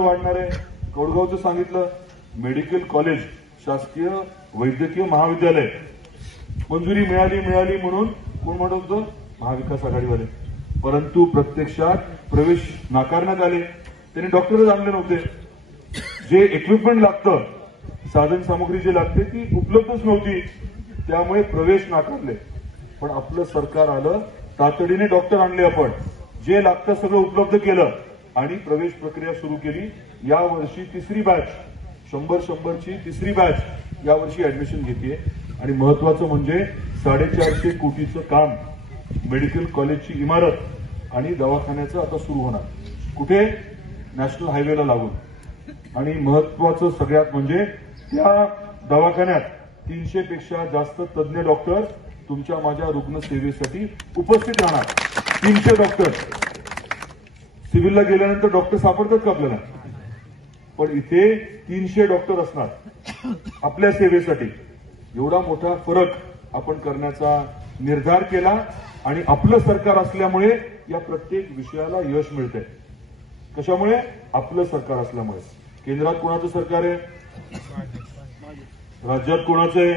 वाढणार आहे. कोडगावचं सांगितलं, मेडिकल कॉलेज शासकीय वैद्यकीय महाविद्यालय मंजुरी मिळाली म्हणून कोण म्हणत होतं, महाविकास आघाडीवाले. परंतु प्रत्यक्षात प्रवेश नाकारण्यात आले. त्यांनी डॉक्टरच आणले नव्हते. जे इक्विपमेंट लागतं, साधन सामग्री जे लागते ती उपलब्धच नव्हती, त्यामुळे प्रवेश नाकारले. पण आपलं सरकार आलं, तातडीने डॉक्टर आणले, आपण जे लागतं सगळं उपलब्ध केलं आणि प्रवेश प्रक्रिया सुरू केली. या वर्षी तिसरी बॅच 100ची तिसरी बॅच यावर्षी ऍडमिशन घेते. आणि महत्वाचं म्हणजे 450 कोटीचं काम, मेडिकल कॉलेजची इमारत आणि दवाखान्याचं आता सुरू होणार. कुठे? नॅशनल हायवेला लागून. आणि महत्वाचं सगळ्यात म्हणजे त्या दवाखान्यात 300 पेक्षा जास्त तज्ज्ञ डॉक्टर तुमच्या माझ्या रुग्णसेवेसाठी उपस्थित राहणार. 300 डॉक्टर. सिव्हिलला गेल्यानंतर डॉक्टर सापडतात का आपल्याला? पण इथे 300 डॉक्टर असणार आपल्या सेवेसाठी. एवढा मोठा फरक आपण करण्याचा निर्धार केला आणि आपलं सरकार असल्यामुळे या प्रत्येक विषयाला यश मिळतंय. कशामुळे? आपलं सरकार असल्यामुळे. केंद्रात कोणाचं सरकार आहे? राज्यात कोणाचं आहे?